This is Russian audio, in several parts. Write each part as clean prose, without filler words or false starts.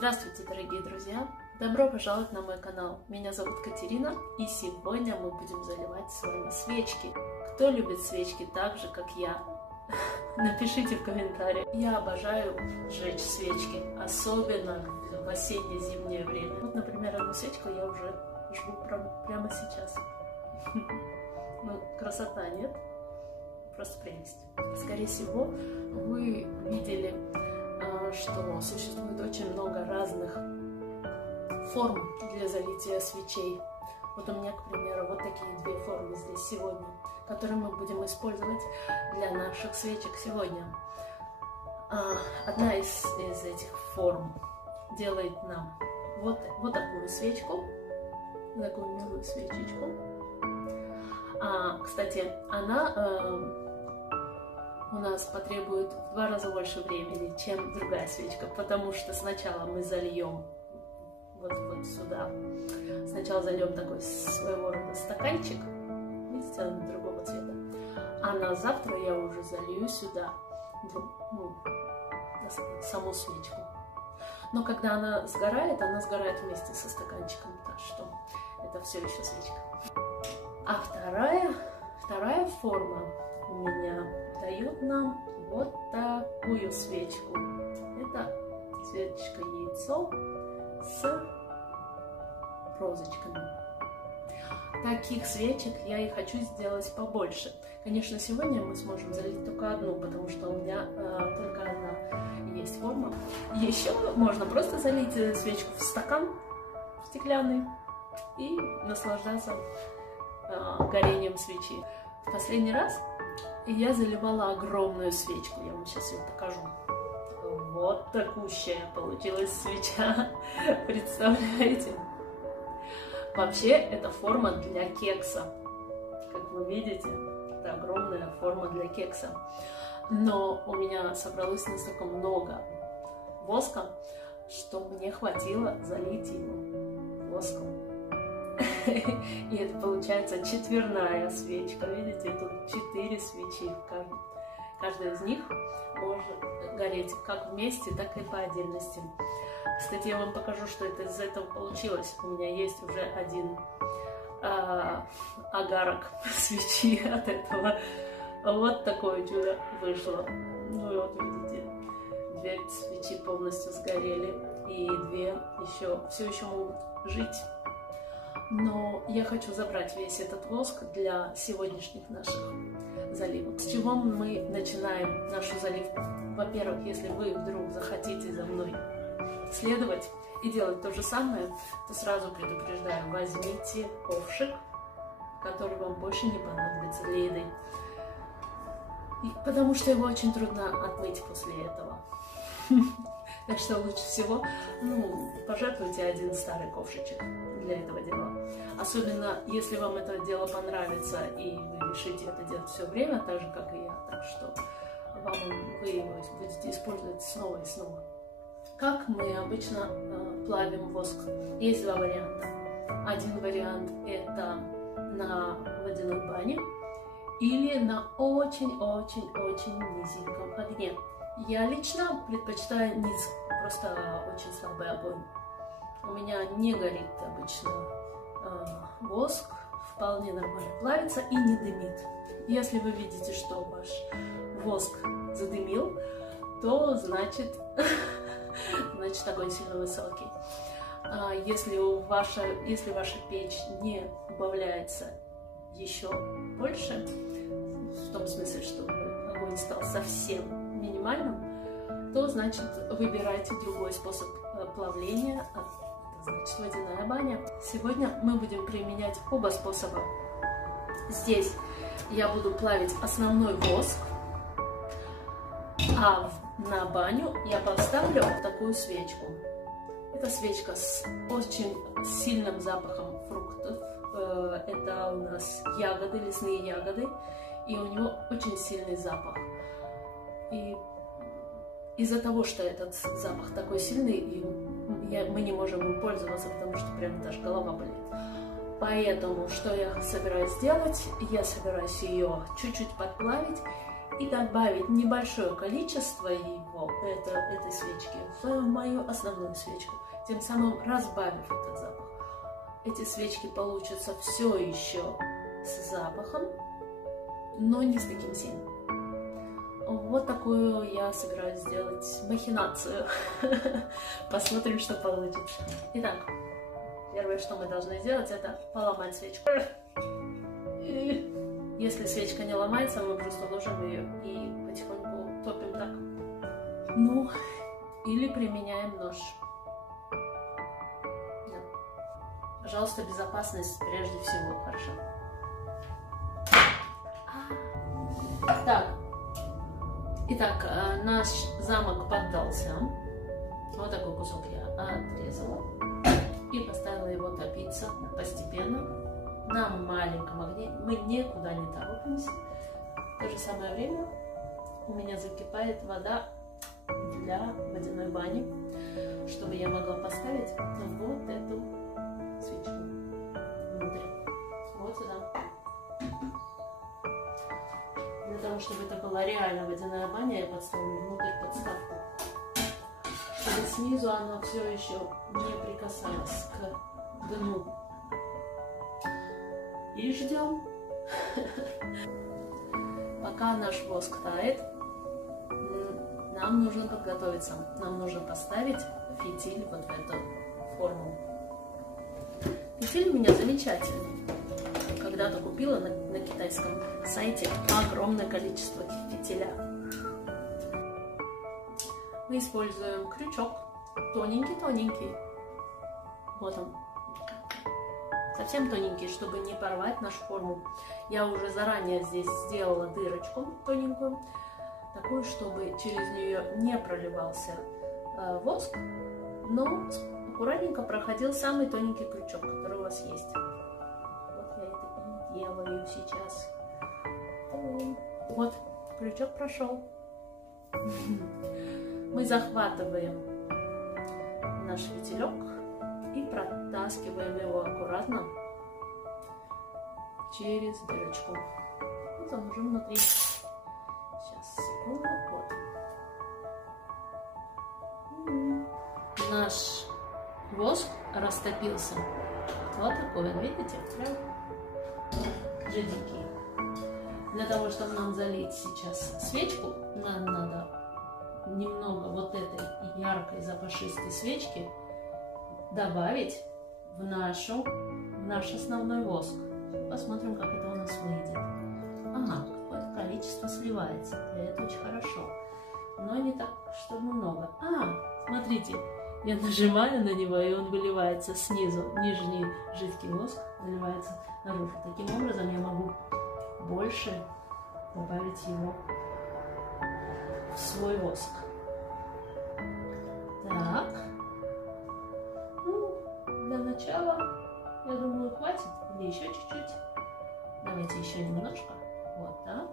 Здравствуйте, дорогие друзья! Добро пожаловать на мой канал. Меня зовут Катерина, и сегодня мы будем заливать с вами свечки. Кто любит свечки так же, как я? Напишите в комментариях. Я обожаю сжечь свечки, особенно в осенне-зимнее время. Вот, например, одну свечку я уже жгу прямо сейчас. Ну, красота, нет? Просто прелесть. Скорее всего, вы видели, что существует очень много разных форм для залития свечей. Вот у меня, к примеру, вот такие две формы здесь сегодня, которые мы будем использовать для наших свечек сегодня. Одна из этих форм делает нам вот такую свечку, такую милую свечечку. Кстати, она у нас потребует в 2 раза больше времени, чем другая свечка, потому что сначала мы зальем вот сюда. Сначала зальем такой своего рода стаканчик, видите, он другого цвета, а на завтра я уже залью сюда саму свечку. Но когда она сгорает вместе со стаканчиком, так что это все еще свечка. А вторая форма у меня дает нам вот такую свечку. Это свечка яйцо с розочками. Таких свечек я и хочу сделать побольше. Конечно, сегодня мы сможем залить только одну, потому что у меня только одна есть форма. Еще можно просто залить свечку в стакан стеклянный и наслаждаться горением свечи. В последний раз я заливала огромную свечку. Я вам сейчас ее покажу. Вот такущая получилась свеча. Представляете? Вообще, это форма для кекса. Как вы видите, это огромная форма для кекса. Но у меня собралось настолько много воска, что мне хватило залить его воском. И это получается 4-я свечка. Видите, тут 4 свечи. Каждая из них может гореть как вместе, так и по отдельности. Кстати, я вам покажу, что это из этого получилось. У меня есть уже один огарок свечи от этого. Вот такое чудо вышло. Ну и вот видите, 2 свечи полностью сгорели, и 2 все еще могут жить. Но я хочу забрать весь этот воск для сегодняшних наших заливок. С чего мы начинаем нашу заливку? Во-первых, если вы вдруг захотите за мной следовать и делать то же самое, то сразу предупреждаю, возьмите ковшик, который вам больше не понадобится для еды. Потому что его очень трудно отмыть после этого. Так что лучше всего пожертвуйте один старый ковшичек для этого дела. Особенно, если вам это дело понравится, и вы решите это делать все время, так же, как и я. Так что вы его будете использовать снова и снова. Как мы обычно плавим воск? Есть 2 варианта. Один вариант – это на водяной бане или на очень-очень-очень низеньком огне. Я лично предпочитаю просто очень слабый огонь. У меня не горит обычно воск, вполне нормально плавится и не дымит. Если вы видите, что ваш воск задымил, то значит огонь сильно высокий. Если ваша печь не убавляется еще больше, в том смысле, что огонь стал совсем минимальным, то значит выбирайте другой способ плавления, это значит водяная баня. Сегодня мы будем применять оба способа. Здесь я буду плавить основной воск, а на баню я поставлю вот такую свечку. Это свечка с очень сильным запахом фруктов. Это у нас ягоды, лесные ягоды, и у него очень сильный запах. И из-за того, что этот запах такой сильный, мы не можем им пользоваться, потому что прям даже голова болит. Поэтому, что я собираюсь сделать? Я собираюсь ее чуть-чуть подплавить и добавить небольшое количество этой свечки в мою основную свечку, тем самым разбавив этот запах. Эти свечки получатся все еще с запахом, но не с таким сильным. Вот такую я собираюсь сделать махинацию. Посмотрим, что получится. Итак, первое, что мы должны сделать, это поломать свечку. Если свечка не ломается, мы просто ложим ее и потихоньку топим так. Ну, или применяем нож. Да. Пожалуйста, безопасность прежде всего, хорошо? Так. Итак, наш замок поддался. Вот такой кусок я отрезала и поставила его топиться постепенно на маленьком огне. Мы никуда не торопимся. В то же самое время у меня закипает вода для водяной бани, чтобы я могла поставить вот эту свечку внутрь. Вот сюда. Для того, чтобы это была реально водяная баня, я подставлю внутрь подставку, чтобы снизу она все еще не прикасалась к дну. И ждем. Пока наш воск тает, нам нужно подготовиться. Нам нужно поставить фитиль вот в эту форму. Фитиль у меня замечательный. Когда-то купила на китайском сайте огромное количество фитиля. Мы используем крючок, тоненький-тоненький. Вот он. Совсем тоненький, чтобы не порвать нашу форму. Я уже заранее здесь сделала дырочку тоненькую, такую, чтобы через нее не проливался воск, но аккуратненько проходил самый тоненький крючок, который у вас есть. Вот я это и делаю сейчас. Вот, крючок прошел. Мы захватываем наш фитилек и протаскиваем его аккуратно через дырочку. Вот он уже внутри. Сейчас, секунду. Вот. Наш воск растопился. Вот такой, видите? Прям жиденький. Для того, чтобы нам залить сейчас свечку, нам надо немного вот этой яркой запашистой свечки добавить в наш основной воск. Посмотрим, как это у нас выйдет. Ага, какое-то количество сливается. И это очень хорошо. Но не так, чтобы много. Смотрите, я нажимаю на него, и он выливается снизу. Нижний жидкий воск наливается наружу. Таким образом я могу больше добавить его в свой воск. Так. Для начала, я думаю, хватит. Или еще чуть-чуть. Давайте еще немножко. Вот так.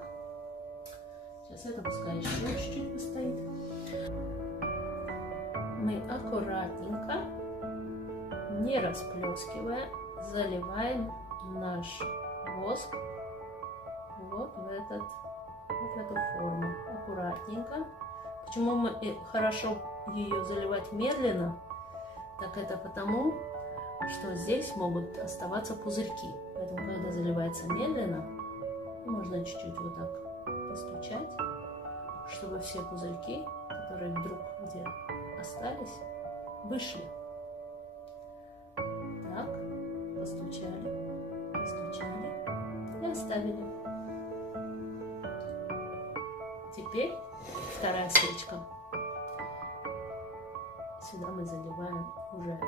Сейчас это пускай еще чуть-чуть постоит. Мы аккуратненько, не расплескивая, заливаем наш воск вот в эту форму. Аккуратненько. Почему мы хорошо ее заливать медленно? Так это потому, что здесь могут оставаться пузырьки. Поэтому, когда заливается медленно, можно чуть-чуть вот так постучать, чтобы все пузырьки, которые вдруг где остались, вышли. Так, постучали и оставили. Теперь вторая свечка. Сюда мы заливаем уже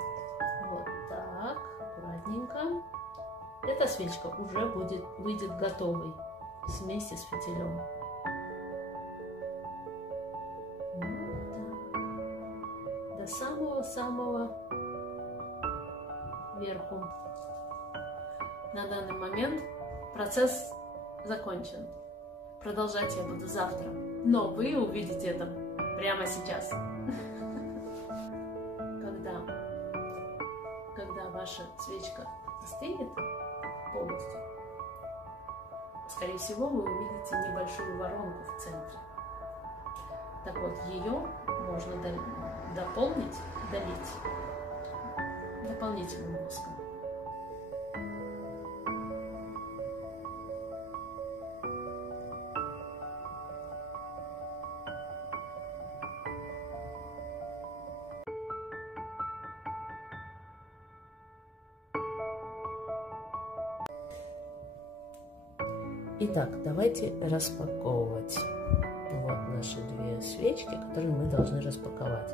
вот так, аккуратненько. Эта свечка уже выйдет готовой вместе с фитилем. Вот так. До самого-самого верху. На данный момент процесс закончен. Продолжать я буду завтра. Но вы увидите это прямо сейчас. Когда ваша свечка остынет полностью, скорее всего, вы увидите небольшую воронку в центре. Так вот, ее можно дополнить, долить дополнительным воском. Итак, давайте распаковывать. Вот наши две свечки, которые мы должны распаковать.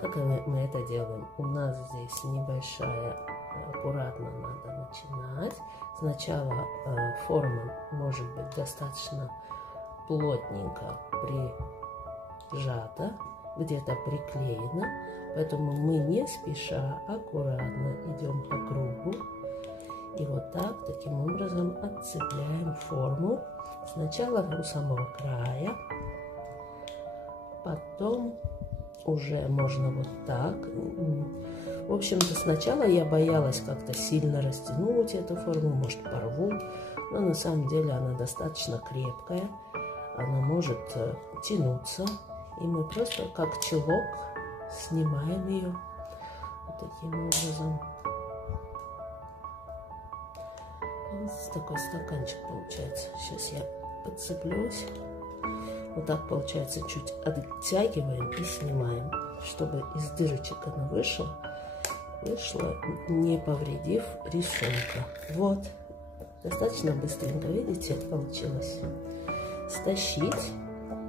Как мы это делаем? У нас здесь небольшая, аккуратно надо начинать. Сначала форма может быть достаточно плотненько прижата, где-то приклеена, поэтому мы не спеша, аккуратно идем по кругу. И вот так, таким образом отцепляем форму. Сначала у самого края, потом уже можно вот так. В общем-то, сначала я боялась как-то сильно растянуть эту форму, может порву, но на самом деле она достаточно крепкая, она может тянуться, и мы просто как чулок снимаем ее вот таким образом. Вот такой стаканчик получается. Сейчас я подцеплюсь. Вот так получается, чуть оттягиваем и снимаем, чтобы из дырочек она вышла, не повредив рисунка. Вот, достаточно быстренько, видите, получилось стащить.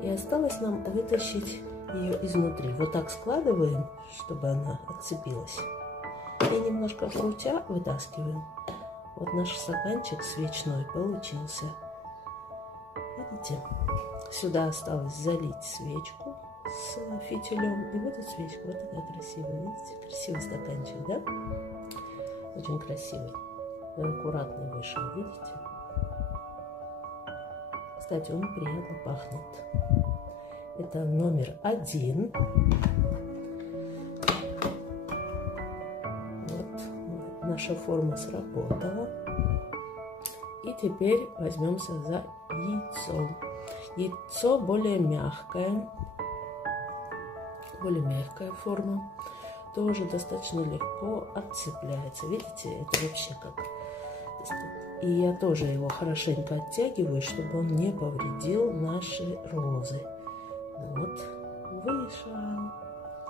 И осталось нам вытащить ее изнутри. Вот так складываем, чтобы она отцепилась. И немножко крутя вытаскиваем. Вот наш стаканчик свечной получился. Видите? Сюда осталось залить свечку с фитилем. И будет свечка. Вот такая красивая. Видите? Красивый стаканчик, да? Очень красивый. Аккуратный вышел, видите? Кстати, он приятно пахнет. Это номер 1. Наша форма сработала. И теперь возьмемся за яйцо. Яйцо более мягкая форма. Тоже достаточно легко отцепляется. Видите, это вообще как... И я тоже его хорошенько оттягиваю, чтобы он не повредил наши розы. Вот, вышел.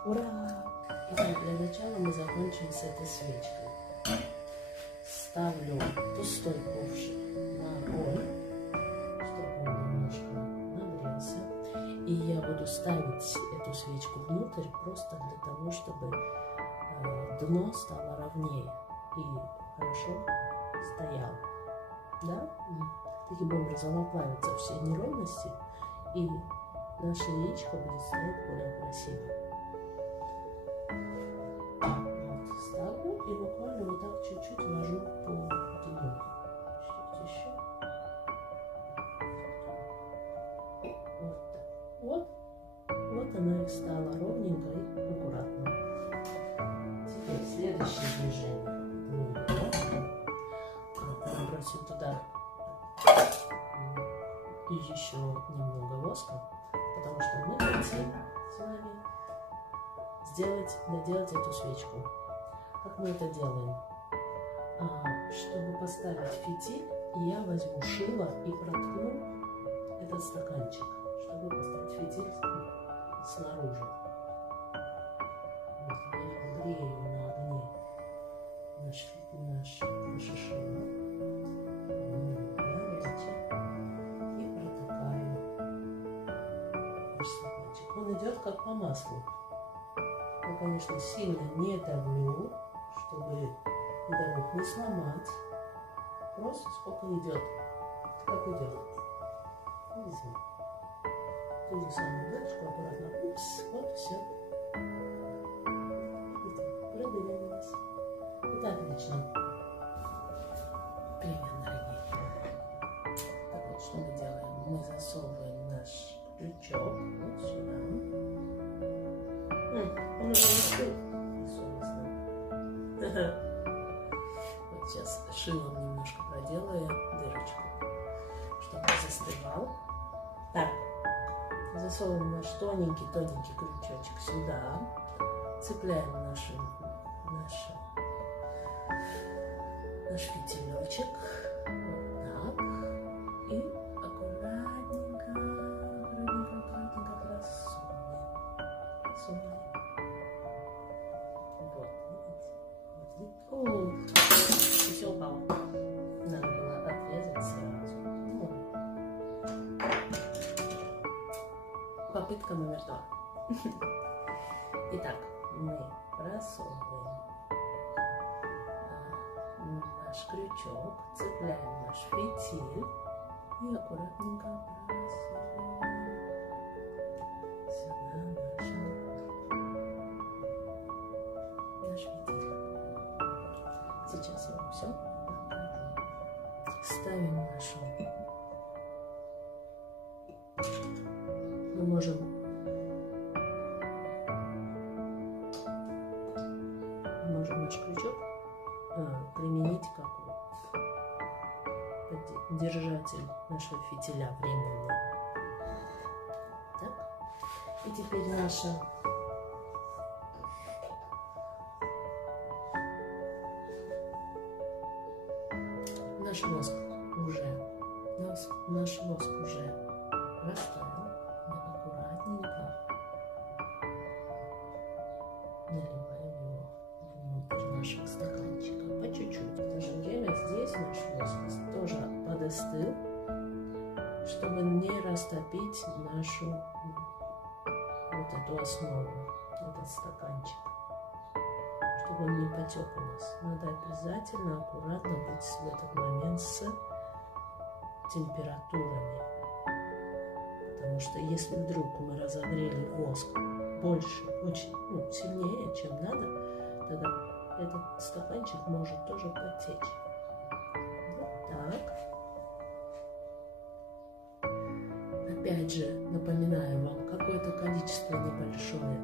Ура! Итак, для начала мы закончим с этой свечкой. Ставлю пустой ковшик на огонь, чтобы он немножко нагрелся. И я буду ставить эту свечку внутрь просто для того, чтобы дно стало ровнее и хорошо стояло. Да? Таким образом оплавятся все неровности, и наше яичко будет стоять более красиво. Ставлю и буквально вот так чуть-чуть ложу по дну. Чуть еще. Вот так. Вот она и стала ровненько и аккуратно. Теперь следующее движение. Бросим туда и еще немного воска, потому что мы хотим с вами доделать эту свечку. Как мы это делаем? Чтобы поставить фитиль, я возьму шило и проткну этот стаканчик, чтобы поставить фитиль снаружи. Вот, я грею на огне наше шило. И протыкаю наш стаканчик. Он идет как по маслу. Я, конечно, сильно не давлю, чтобы, не дай бог, не сломать. Просто сколько идет, как идет. Видите? Ту же самую дырочку аккуратно. Упс, вот все. Видите, продвинулась. Это отлично. Привет, дорогие. Так вот, что мы делаем? Мы засовываем наш крючок вот сюда. Он уже не стыл. Вот сейчас шилом немножко проделаю дырочку, остывал. Так, засовываем наш тоненький крючочек сюда, цепляем наш фитилечек, вот так, и аккуратненько просунем. Вот, видите? И все упало. Надо было отрезать сразу. Попытка номер 2. Итак, мы просовываем наш крючок, цепляем наш фитиль и аккуратненько просовываем сюда наш фитиль. Сейчас я вам все покажу. Ставим нашу. Мы можем наш крючок применить как держатель нашего фитиля временный. Так. И теперь наш воск уже растаял. Мы аккуратненько наливаем его внутрь наших стаканчиков по чуть-чуть. В то же время здесь наш воск тоже подостыл, чтобы не растопить нашу вот эту основу, этот стаканчик, чтобы он не потек у нас. Надо обязательно аккуратно быть в этот момент с температурами, потому что если вдруг мы разогрели воск больше, очень сильнее, чем надо, тогда этот стаканчик может тоже потечь. Вот так. Опять же, напоминаю вам, какое-то количество небольшое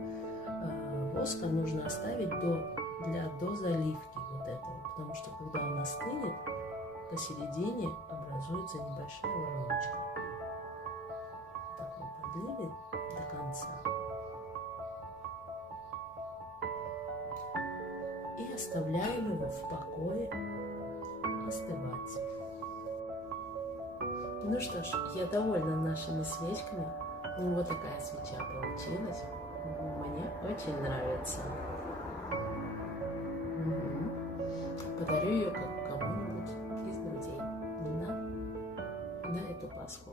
воска нужно оставить до заливки вот этого, потому что когда он остынет, посередине образуется небольшая вороночка. Так мы подлили до конца. И оставляем его в покое остывать. Ну что ж, я довольна нашими свечками. Вот такая свеча получилась. Мне очень нравится. Подарю ее кому-нибудь из друзей на эту Пасху.